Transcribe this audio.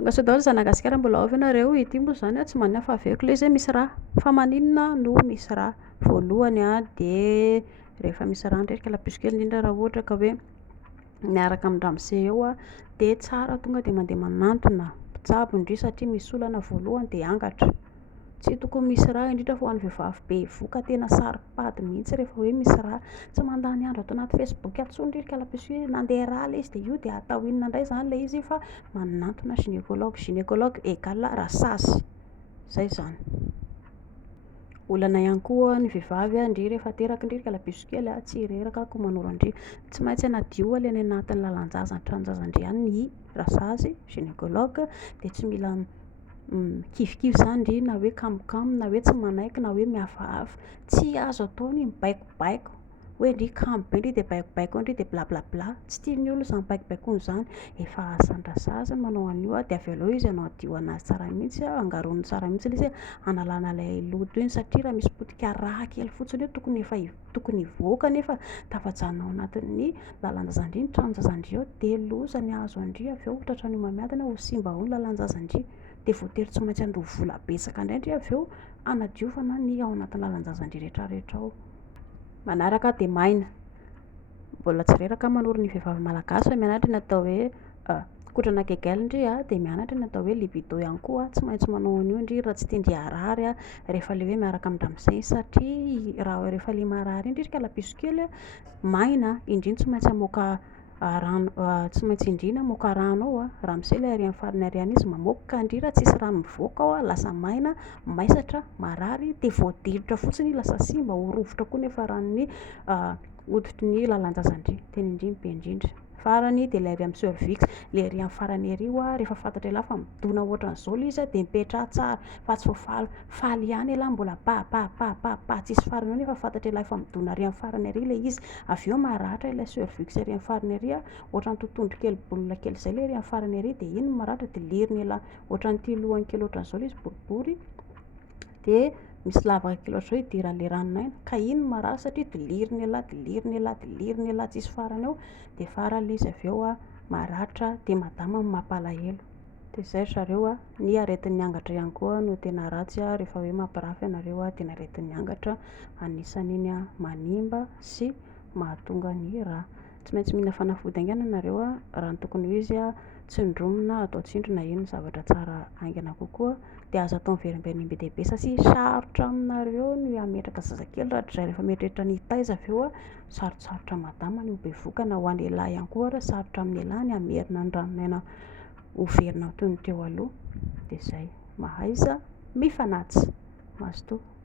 Tonga sao daholo zanagasikara mbola ao ve nareo? Ity moa zany a tsy maneho aveko le izy misy raha, fa maninona no misy raha? Voalohany a de rehefa misy raha ndraika lapiso kely indrindra raha ohatra ka hoe miaraka am'ramose eo a de tsara tonga de mandeha manantona mpitsabo indrio satria misy olana voalohany de angatra. Tsy tokony misy raha indrindra fa ho an'ny vehivavy be voka tena saropady mihitsy rehefa hoe misy raha, tsy mandany andro ato anaty Facebook atsony ndrika lapiso hoe nandeha raha le izy de io de atao inona indray zany le izy fa manantona gynécologue égale rasasy, zay zany. Olana ihany koa ny vehivavy a ndry rehefa teraka ndrika lapiso kely a tsy reraka komanoro andry, tsy maintsy hanadio le any anatin'ny lalan-jaza ny tranon-jazandry any ny rasasy gynécologue de tsy mila kifikivy zany ndry na hoe kamokamo na hoe tsy manaiky na hoe mihafahafa, tsy azo atao ny mibaikobaiko hoe ndry kamo be ndry de baikobaiko ndry de blablabla, tsy tian'ny olona zany baikobaikoana zany, efa asan'ny rasasy ny manao an'io a de avy eo aloha izy hanadio anazy tsara mihitsy a, angarony tsara mihitsy le izy analana lay loto iny satria raha misy potika rà kely fotsiny eo tokony efa tokony hivoaka nefa tafajanona ao anatin'ny lalan-jazandry ny tranon-jazandry ao de loza ny azo andry avy eo tratran'ny homamiadana ho simba ao ny lalan-jazandry de voatery tsy maintsy andoha vola betsaka indray ndry avy eo anadiovana ny ao anatin'ny lalan-jazandry rehetrarehetra ao. Manaraka de maina, mbola tsy reraka manoro ny vehivavy malagasy fa mianatra ny atao hoe kotrana kegel ndry a de mianatra ny atao hoe libido ihany koa, tsy maintsy manao an'io ndry raha tsy tindry harary a rehefa le hoe miaraka am'ramose satria raha rehefa le marary iny ndrika lapiso kely a maina indriny tsy maintsy hamoaka rano, tsy maintsy indrina hamoaka rano ao a, ramose le arian'ny farany ariana izy mamoaka ka ndry raha tsisy rano mivoaka ao a lasa maina, maisatra, marary de voadiritra fotsiny lasa simba, ho rovotra koa nefa ranon'ny hoditry ny lalan-jazandry, teny indriny be indrindra. Farany de le arỳ amin'ny cervix, le arỳ amin'ny farany arỳ a rehefa fantatra elahy fa midona ohatran'izao le izy a de mipetraha tsara fa tsy faly ihany elahy mbola pa tsisy farany eo nefa fantatra elahy fa midona arỳ amin'ny farany arỳ le izy, avy eo maratra ilay cervix arỳ amin'ny farany arỳ a, ohatran'ny totohondry kely baolina kely zay le arỳ amin'ny farany arỳ de iny maratra de liriny elahy ohatran'ity lohany kely ohatran'izao le izy boribory de misy lavaka kely ohatran'izao idiran'le ranony iny ka iny marary satria de liriny elahy de liriny elahy de liriny elahy tsisy farany eo de fara le izy avy eo a maratra de madama amin'ny mampalahelo. De zay ry zareo a, ny aretin'ny angatra ihany koa no tena ratsy a rehefa hoe mampirafy ianareo a tena aretin'ny angatra, anisan'iny a manimba sy mahatonga ny rà. Tsy maintsy mila fanafody aingana ianareo a, raha ny tokony ho izy a tsindromina atao tsindry na ino zavatra tsara aingana kokoa de azo atao miverimberina be dia be satria sarotra aminareo ny hametraka zazakely rahatrizay rehefa mieritreritra ny hitaiza avy eo a sarotsarotra madama ny ho bevoka na ho an'ny lehilahy ihany koa ary sarotra amin'ny lehilahy ny hamerina ny ranomaina hoverina toy ny teo aloha de zay, mahaiza mifanatsy, mazotoa.